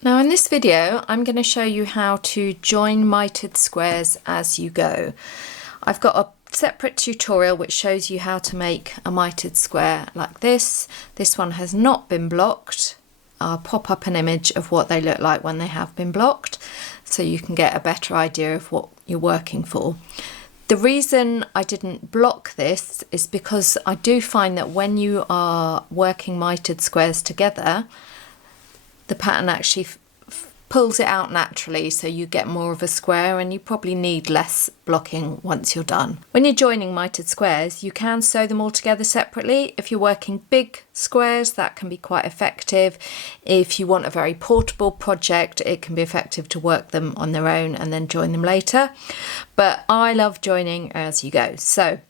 Now in this video I'm going to show you how to join mitered squares as you go. I've got a separate tutorial which shows you how to make a mitered square like this. This one has not been blocked. I'll pop up an image of what they look like when they have been blocked so you can get a better idea of what you're working for. The reason I didn't block this is because I do find that when you are working mitered squares together, the pattern actually pulls it out naturally, so you get more of a square and you probably need less blocking once you're done. When you're joining mitered squares, you can sew them all together separately. If you're working big squares, that can be quite effective. If you want a very portable project, it can be effective to work them on their own and then join them later. But I love joining as you go. So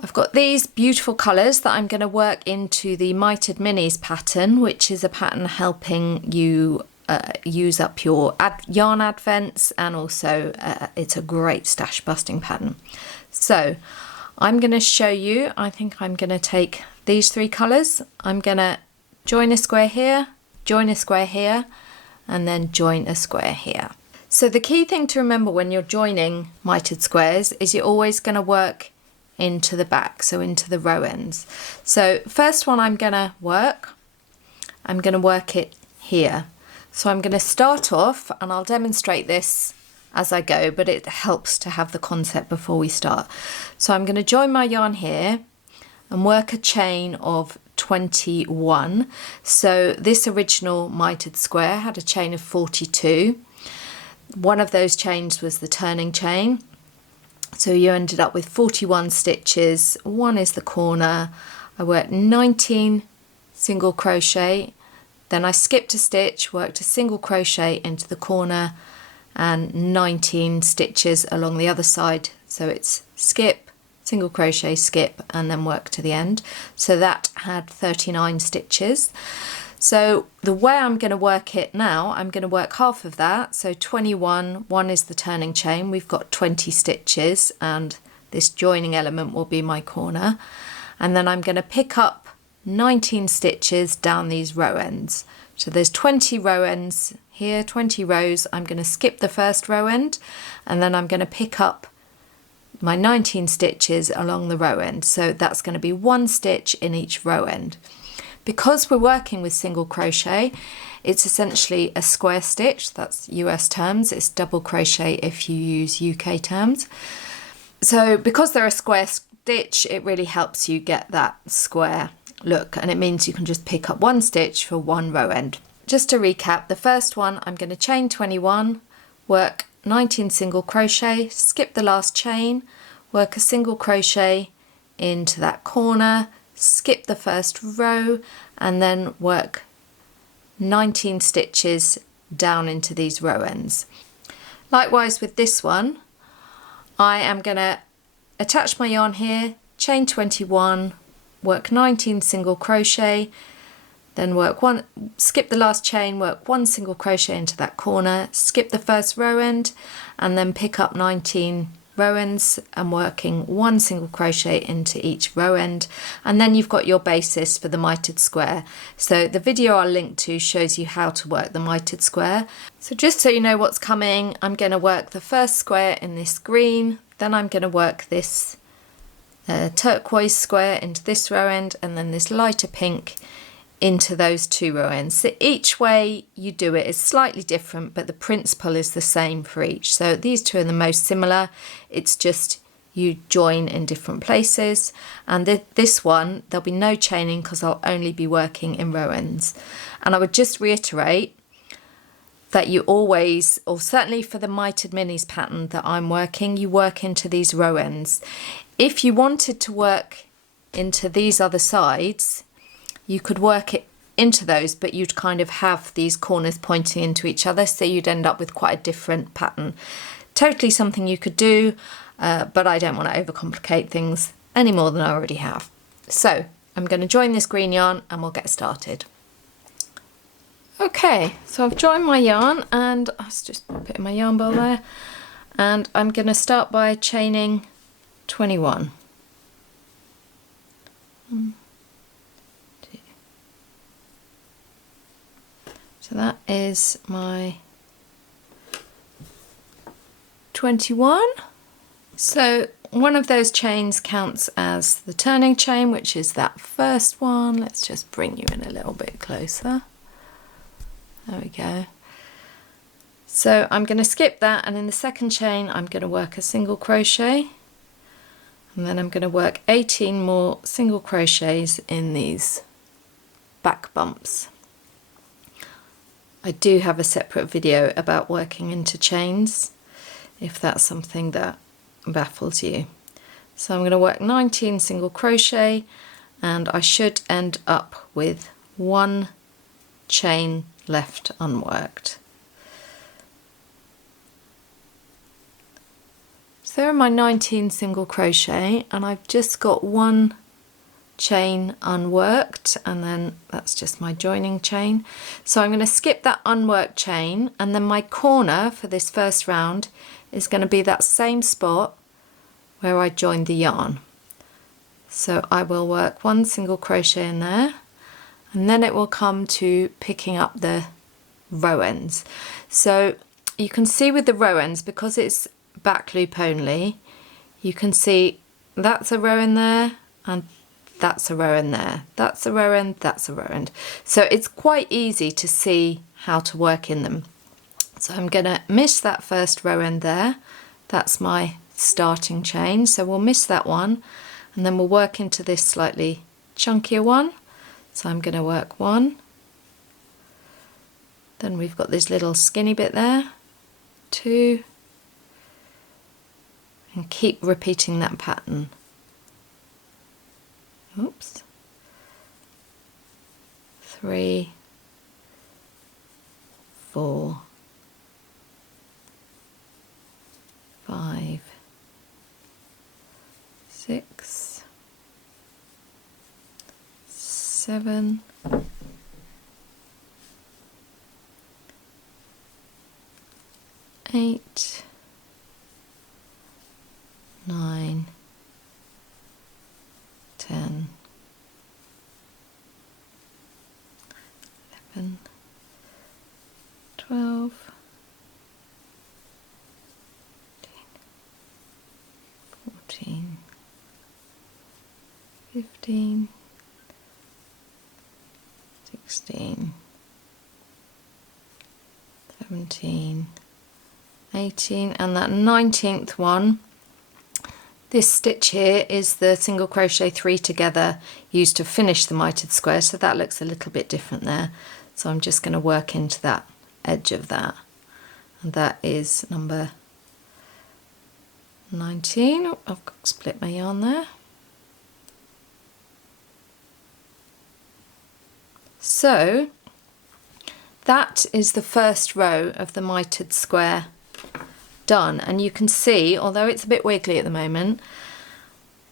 I've got these beautiful colours that I'm going to work into the Mitered Minis pattern, which is a pattern helping you use up your yarn advents, and also it's a great stash busting pattern. So I'm going to show you, I think I'm going to take these three colours. I'm going to join a square here, join a square here, and then join a square here. So the key thing to remember when you're joining mitered squares is you're always going to work into the back, so into the row ends. So first one I'm going to work it here. So I'm going to start off, and I'll demonstrate this as I go, but it helps to have the concept before we start. So I'm going to join my yarn here and work a chain of 21. So this original mitered square had a chain of 42. One of those chains was the turning chain. So you ended up with 41 stitches. One is the corner. I worked 19 single crochet, then I skipped a stitch, worked a single crochet into the corner, and 19 stitches along the other side. So it's skip, single crochet, skip, and then work to the end. So that had 39 stitches. So the way I'm going to work it now, I'm going to work half of that. So 21, one is the turning chain. We've got 20 stitches, and this joining element will be my corner. And then I'm going to pick up 19 stitches down these row ends. So there's 20 row ends here, 20 rows. I'm going to skip the first row end, and then I'm going to pick up my 19 stitches along the row end. So that's going to be one stitch in each row end. Because we're working with single crochet, it's essentially a square stitch. That's US terms. It's double crochet if you use UK terms. So because they're a square stitch, it really helps you get that square look, and it means you can just pick up one stitch for one row end. Just to recap, the first one I'm going to chain 21, work 19 single crochet, skip the last chain, work a single crochet into that corner, skip the first row, and then work 19 stitches down into these row ends. Likewise with this one, I am going to attach my yarn here, chain 21, work 19 single crochet, then work one, skip the last chain, work one single crochet into that corner, skip the first row end, and then pick up 19 row ends and working one single crochet into each row end, and then you've got your basis for the mitered square. So the video I'll link to shows you how to work the mitered square. So just so you know what's coming, I'm going to work the first square in this green, then I'm going to work this turquoise square into this row end, and then this lighter pink into those two row ends. So each way you do it is slightly different, but the principle is the same for each. So these two are the most similar. It's just you join in different places. And this one, there'll be no chaining because I'll only be working in row ends. And I would just reiterate that you always, or certainly for the Mitered Minis pattern that I'm working, you work into these row ends. If you wanted to work into these other sides, you could work it into those, but you'd kind of have these corners pointing into each other, so you'd end up with quite a different pattern. Totally something you could do, but I don't want to overcomplicate things any more than I already have. So I'm going to join this green yarn and we'll get started. Okay, so I've joined my yarn, and I was just putting my yarn ball there, and I'm going to start by chaining 21. 1, 2. So that is my 21. So one of those chains counts as the turning chain, which is that first one. Let's just bring you in a little bit closer. There we go. So I'm going to skip that, and in the second chain I'm going to work a single crochet, and then I'm going to work 18 more single crochets in these back bumps. I do have a separate video about working into chains if that's something that baffles you. So I'm going to work 19 single crochet, and I should end up with one chain left unworked. So there are my 19 single crochet, and I've just got one chain unworked, and then that's just my joining chain. So I'm going to skip that unworked chain, and then my corner for this first round is going to be that same spot where I joined the yarn. So I will work one single crochet in there, and then it will come to picking up the row ends. So you can see with the row ends, because it's back loop only, you can see that's a row in there, and that's a row in there, that's a row end, that's a row end. So it's quite easy to see how to work in them. So I'm going to miss that first row end there. That's my starting chain, so we'll miss that one, and then we'll work into this slightly chunkier one. So I'm going to work one, then we've got this little skinny bit there, 2, and keep repeating that pattern. Oops. 3, 4, 5, 6, 7, 8, 9, 10, 11, 12, 14, 15, 16, 17, 18, and that 19th one. This stitch here is the single crochet 3 together used to finish the mitered square, so that looks a little bit different there. So I'm just going to work into that edge of that, and that is number 19. Oh, I've got to split my yarn there. So that is the first row of the mitered square done, and you can see, although it's a bit wiggly at the moment,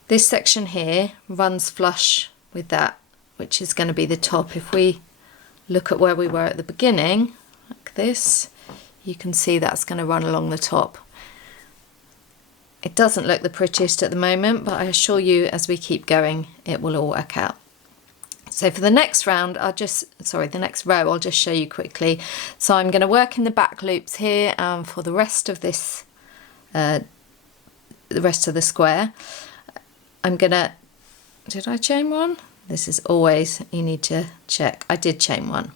this section here runs flush with that, which is going to be the top. If we look at where we were at the beginning, like this, you can see that's going to run along the top. It doesn't look the prettiest at the moment, but I assure you as we keep going it will all work out. So for the next round, the next row, I'll just show you quickly. So I'm going to work in the back loops here for the rest of this, the rest of the square. I'm going to, did I chain one? This is always, you need to check. I did chain one.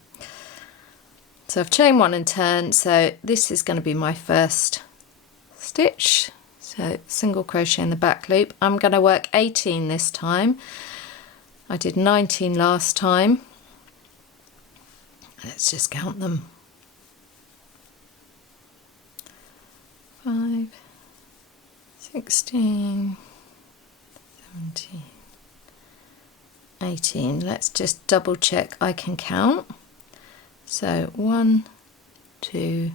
So I've chained one and turned, so this is going to be my first stitch. So single crochet in the back loop. I'm going to work 18 this time. I did 19 last time. Let's just count them. 5, 16, 17, 18. Let's just double check I can count. So 1, 2,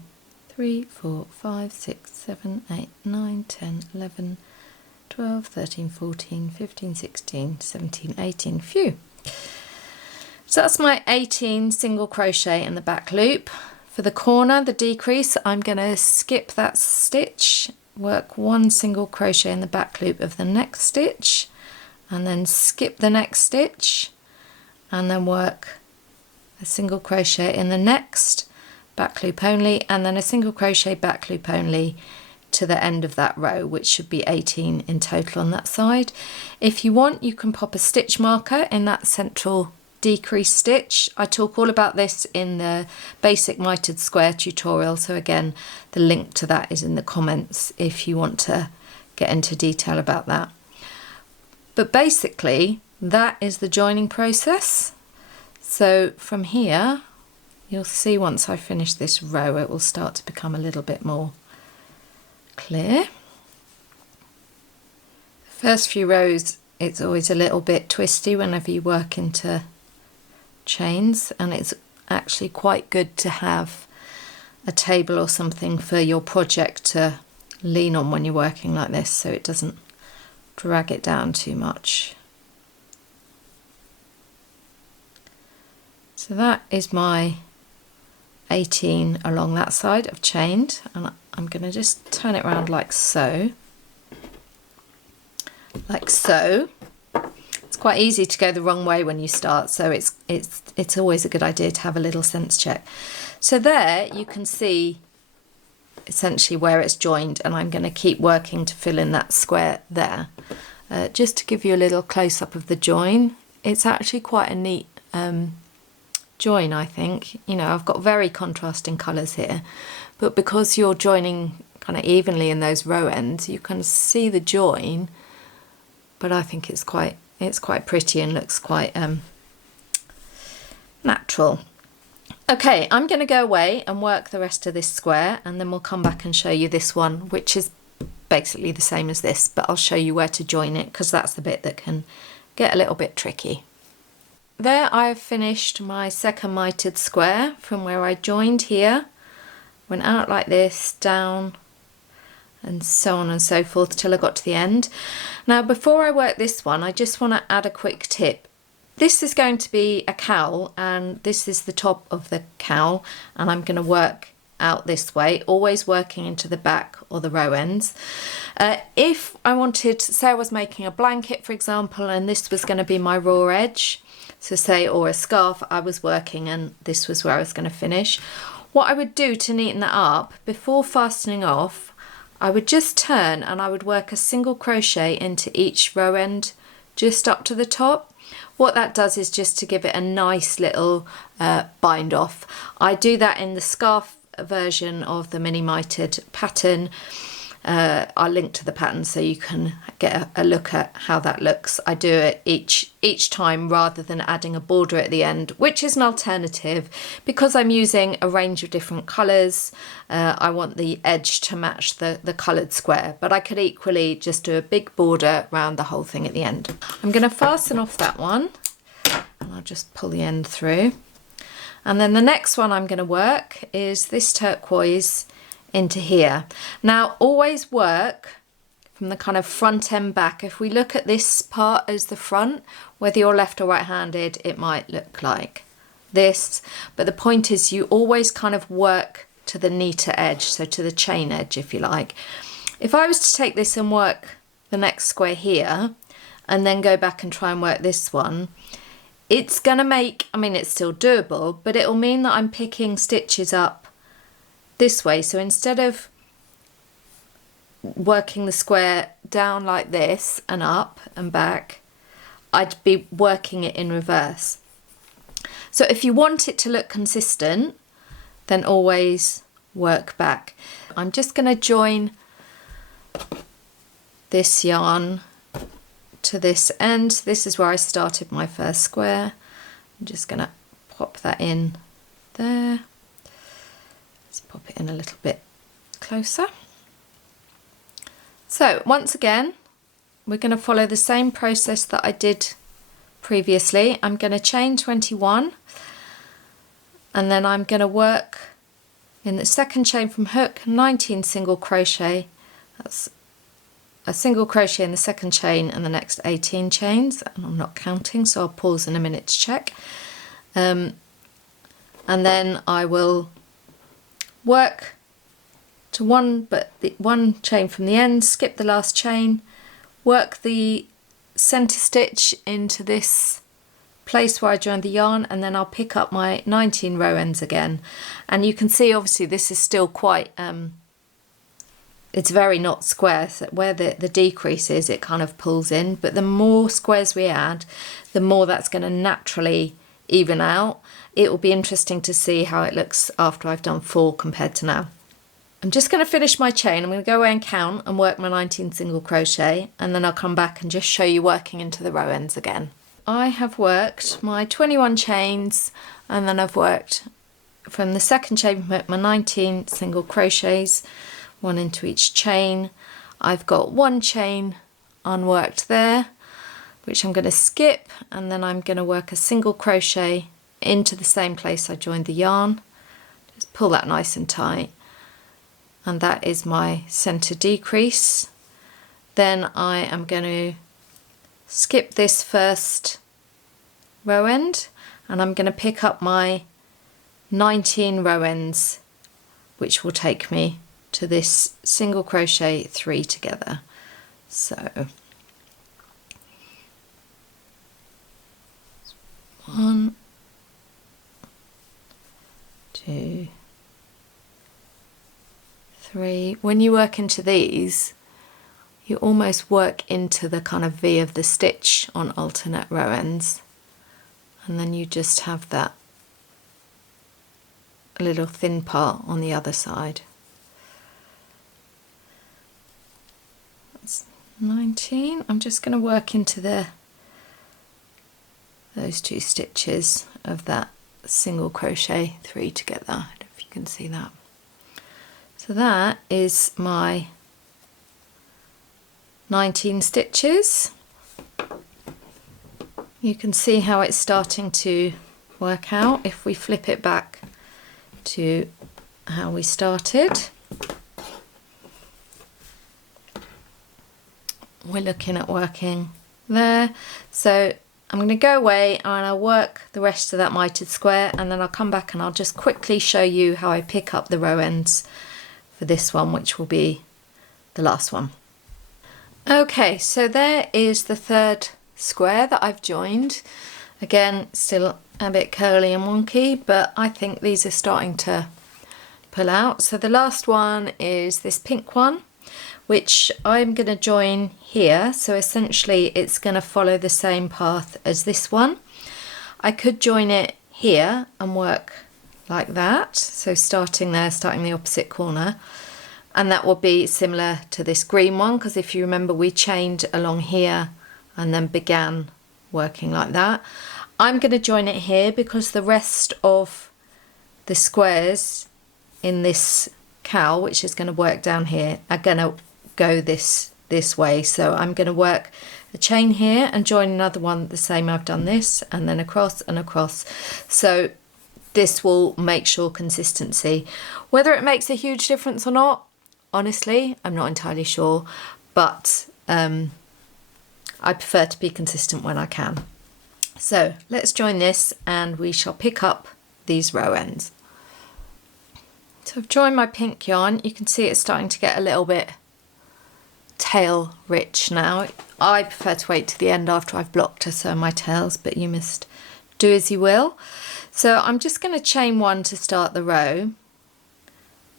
3, 4, 5, 6, 7, 8, 9, 10, 11, 12, 13, 14, 15, 16, 17, 18, phew. So that's my 18 single crochet in the back loop. For the corner, the decrease, I'm going to skip that stitch, work 1 single crochet in the back loop of the next stitch, and then skip the next stitch, and then work a single crochet in the next, back loop only, and then a single crochet back loop only to the end of that row, which should be 18 in total on that side. If you want, you can pop a stitch marker in that central decrease stitch. I talk all about this in the basic mitered square tutorial, so again the link to that is in the comments if you want to get into detail about that. But basically that is the joining process. So from here you'll see once I finish this row it will start to become a little bit more clear. The first few rows it's always a little bit twisty whenever you work into chains, and it's actually quite good to have a table or something for your project to lean on when you're working like this so it doesn't drag it down too much. So that is my 18 along that side I've chained, and I'm going to just turn it around like so. Like so. It's quite easy to go the wrong way when you start, so it's always a good idea to have a little sense check. So there you can see essentially where it's joined, and I'm going to keep working to fill in that square there. Just to give you a little close-up of the join, it's actually quite a neat join, I think. You know, I've got very contrasting colours here, but because you're joining kind of evenly in those row ends, you can see the join, but I think it's quite pretty and looks quite natural. Okay, I'm going to go away and work the rest of this square, and then we'll come back and show you this one, which is basically the same as this, but I'll show you where to join it because that's the bit that can get a little bit tricky. There I've finished my second mitered square from where I joined here, went out like this, down, and so on and so forth till I got to the end. Now before I work this one, I just want to add a quick tip. This is going to be a cowl, and this is the top of the cowl, and I'm going to work out this way, always working into the back or the row ends. If I wanted, say I was making a blanket for example, and this was going to be my raw edge, so say, or a scarf I was working and this was where I was going to finish, what I would do to neaten that up, before fastening off, I would just turn and I would work a single crochet into each row end just up to the top. What that does is just to give it a nice little bind off. I do that in the scarf version of the mini mitered pattern. I'll link to the pattern so you can get a look at how that looks. I do it each time rather than adding a border at the end, which is an alternative because I'm using a range of different colours. I want the edge to match the coloured square, but I could equally just do a big border around the whole thing at the end. I'm going to fasten off that one, and I'll just pull the end through. And then the next one I'm going to work is this turquoise into here. Now always work from the kind of front end back. If we look at this part as the front, whether you're left or right handed, it might look like this, but the point is you always kind of work to the neater edge, so to the chain edge if you like. If I was to take this and work the next square here and then go back and try and work this one, it's gonna make, I mean it's still doable, but it'll mean that I'm picking stitches up this way. So instead of working the square down like this and up and back, I'd be working it in reverse. So if you want it to look consistent, then always work back. I'm just going to join this yarn to this end. This is where I started my first square. I'm just going to pop that in there. Let's pop it in a little bit closer. So once again, we're going to follow the same process that I did previously. I'm going to chain 21, and then I'm going to work in the second chain from hook 19 single crochet. That's a single crochet in the second chain and the next 18 chains, and I'm not counting, so I'll pause in a minute to check. And then I will work to one chain from the end, skip the last chain, work the center stitch into this place where I joined the yarn, and then I'll pick up my 19 row ends again. And you can see obviously this is still quite, it's very not square, so where the decrease is it kind of pulls in, but the more squares we add, the more that's going to naturally even out. It will be interesting to see how it looks after I've done 4 compared to now. I'm just going to finish my chain. I'm going to go away and count and work my 19 single crochet, and then I'll come back and just show you working into the row ends again. I have worked my 21 chains, and then I've worked from the second chain my 19 single crochets, 1 into each chain. I've got 1 chain unworked there, which I'm going to skip, and then I'm going to work a single crochet into the same place I joined the yarn. Just pull that nice and tight, and that is my center decrease. Then I am going to skip this first row end, and I'm going to pick up my 19 row ends, which will take me to this single crochet 3 together. So 1, 2, 3. When you work into these, you almost work into the kind of V of the stitch on alternate row ends, and then you just have that little thin part on the other side. That's 19. I'm just going to work into those 2 stitches of that single crochet 3 together. I don't know if you can see that. So that is my 19 stitches. You can see how it's starting to work out if we flip it back to how we started. We're looking at working there. So I'm going to go away and I'll work the rest of that mitered square, and then I'll come back and I'll just quickly show you how I pick up the row ends for this one, which will be the last one. Okay, so there is the 3rd square that I've joined. Again, still a bit curly and wonky, but I think these are starting to pull out. So the last one is this pink one, which I'm going to join here. So essentially it's going to follow the same path as this one. I could join it here and work like that. So starting there, starting the opposite corner. And that will be similar to this green one, because if you remember we chained along here and then began working like that. I'm going to join it here because the rest of the squares in this cowl, which is going to work down here, are going to go this way. So I'm going to work a chain here and join another one the same I've done this, and then across and across. So this will make sure consistency. Whether it makes a huge difference or not, honestly, I'm not entirely sure, but I prefer to be consistent when I can. So let's join this and we shall pick up these row ends. So I've joined my pink yarn. You can see it's starting to get a little bit tail rich now. I prefer to wait to the end after I've blocked to sew my tails, but you must do as you will. So I'm just going to chain 1 to start the row.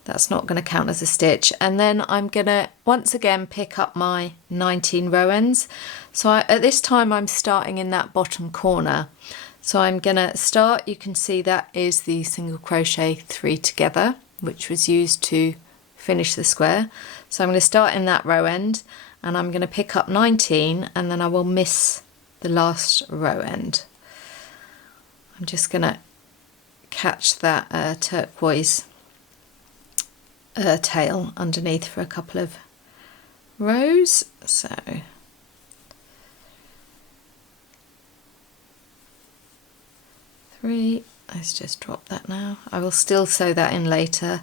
That's not going to count as a stitch, and then I'm going to once again pick up my 19 row ends. So at this time I'm starting in that bottom corner, so I'm going to start, you can see that is the single crochet 3 together, which was used to finish the square. So I'm going to start in that row end and I'm going to pick up 19, and then I will miss the last row end. I'm just going to catch that turquoise tail underneath for a couple of rows. So three, let's just drop that now. I will still sew that in later.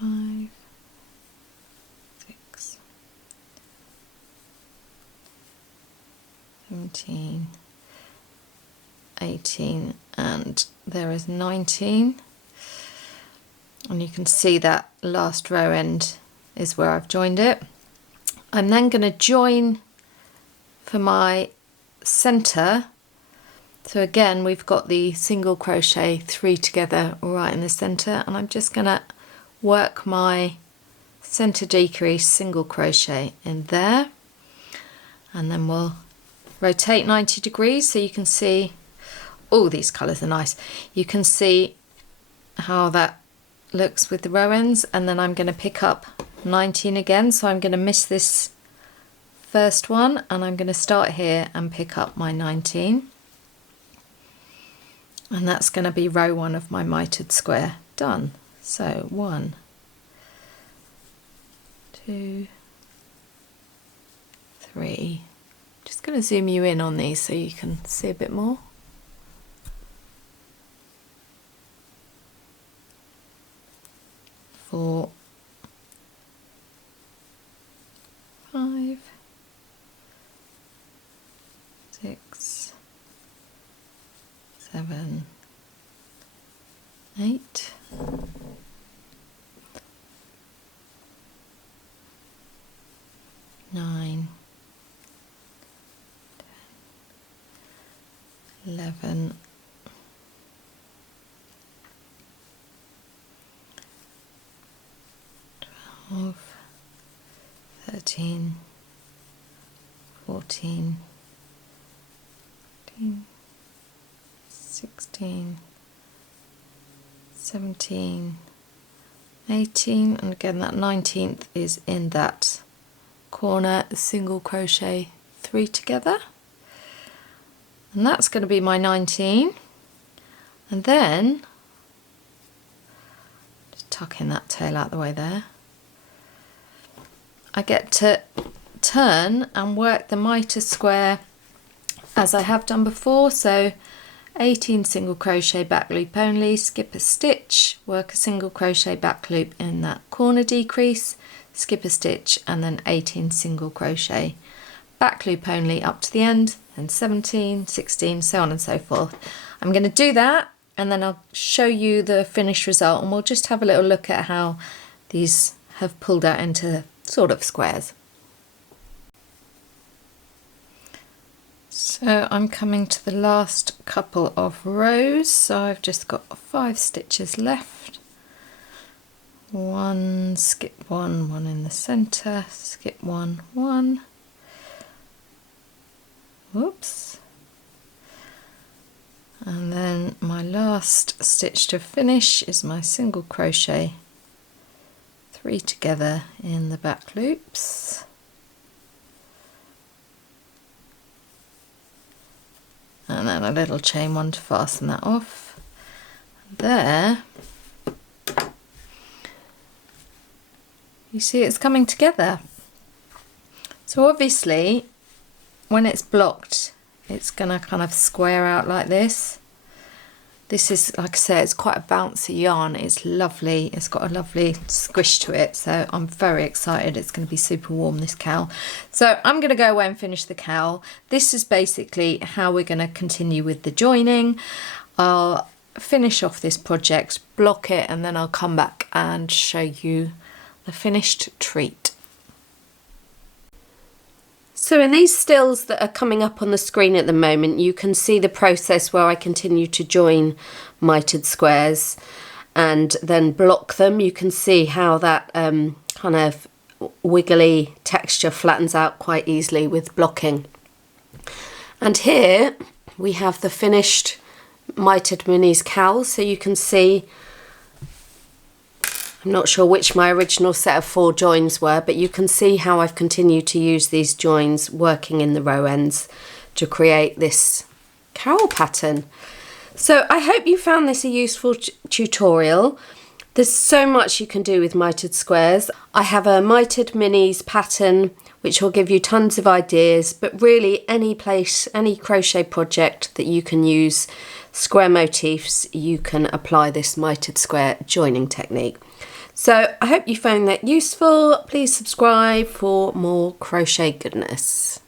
5, 6, 17, 18, and there is 19, and you can see that last row end is where I've joined it. I'm then going to join for my center. So again, we've got the single crochet 3 together right in the center, and I'm just going to work my center decrease single crochet in there, and then we'll rotate 90 degrees so you can see, oh, these colors are nice. You can see how that looks with the row ends, and then I'm going to pick up 19 again. So I'm going to miss this first one, and I'm going to start here and pick up my 19, and that's going to be row 1 of my mitered square done. So 1, 2, 3. Just going to zoom you in on these so you can see a bit more. 4, 5, 6, 7, 8, 9, 10, 11, 12, 13, 14, 15, 16, 17, 18, and again that 19th is in that corner single crochet 3 together, and that's going to be my 19. And then just tuck in that tail out the way there, I get to turn and work the mitered square as I have done before. So 18 single crochet back loop only, skip a stitch, work a single crochet back loop in that corner decrease, skip a stitch, and then 18 single crochet back loop only up to the end, and 17, 16, so on and so forth. I'm going to do that, and then I'll show you the finished result, and we'll just have a little look at how these have pulled out into sort of squares. So I'm coming to the last couple of rows, so I've just got 5 stitches left. 1, skip 1, 1 in the center, skip 1, 1, whoops, and then my last stitch to finish is my single crochet 3 together in the back loops, and then a little chain 1 to fasten that off. There, you see it's coming together. So obviously when it's blocked, it's gonna kind of square out like this. This is, like I said, it's quite a bouncy yarn. It's lovely. It's got a lovely squish to it. So I'm very excited. It's going to be super warm, this cowl. So I'm going to go away and finish the cowl. This is basically how we're going to continue with the joining. I'll finish off this project, block it, and then I'll come back and show you the finished treat. So in these stills that are coming up on the screen at the moment, you can see the process where I continue to join mitered squares and then block them. You can see how that kind of wiggly texture flattens out quite easily with blocking. And here we have the finished mitered minis cowl, so you can see, I'm not sure which my original set of 4 joins were, but you can see how I've continued to use these joins working in the row ends to create this cowl pattern. So I hope you found this a useful tutorial. There's so much you can do with mitered squares. I have a mitered minis pattern which will give you tons of ideas, but really any place, any crochet project that you can use square motifs, you can apply this mitered square joining technique. So I hope you found that useful. Please subscribe for more crochet goodness.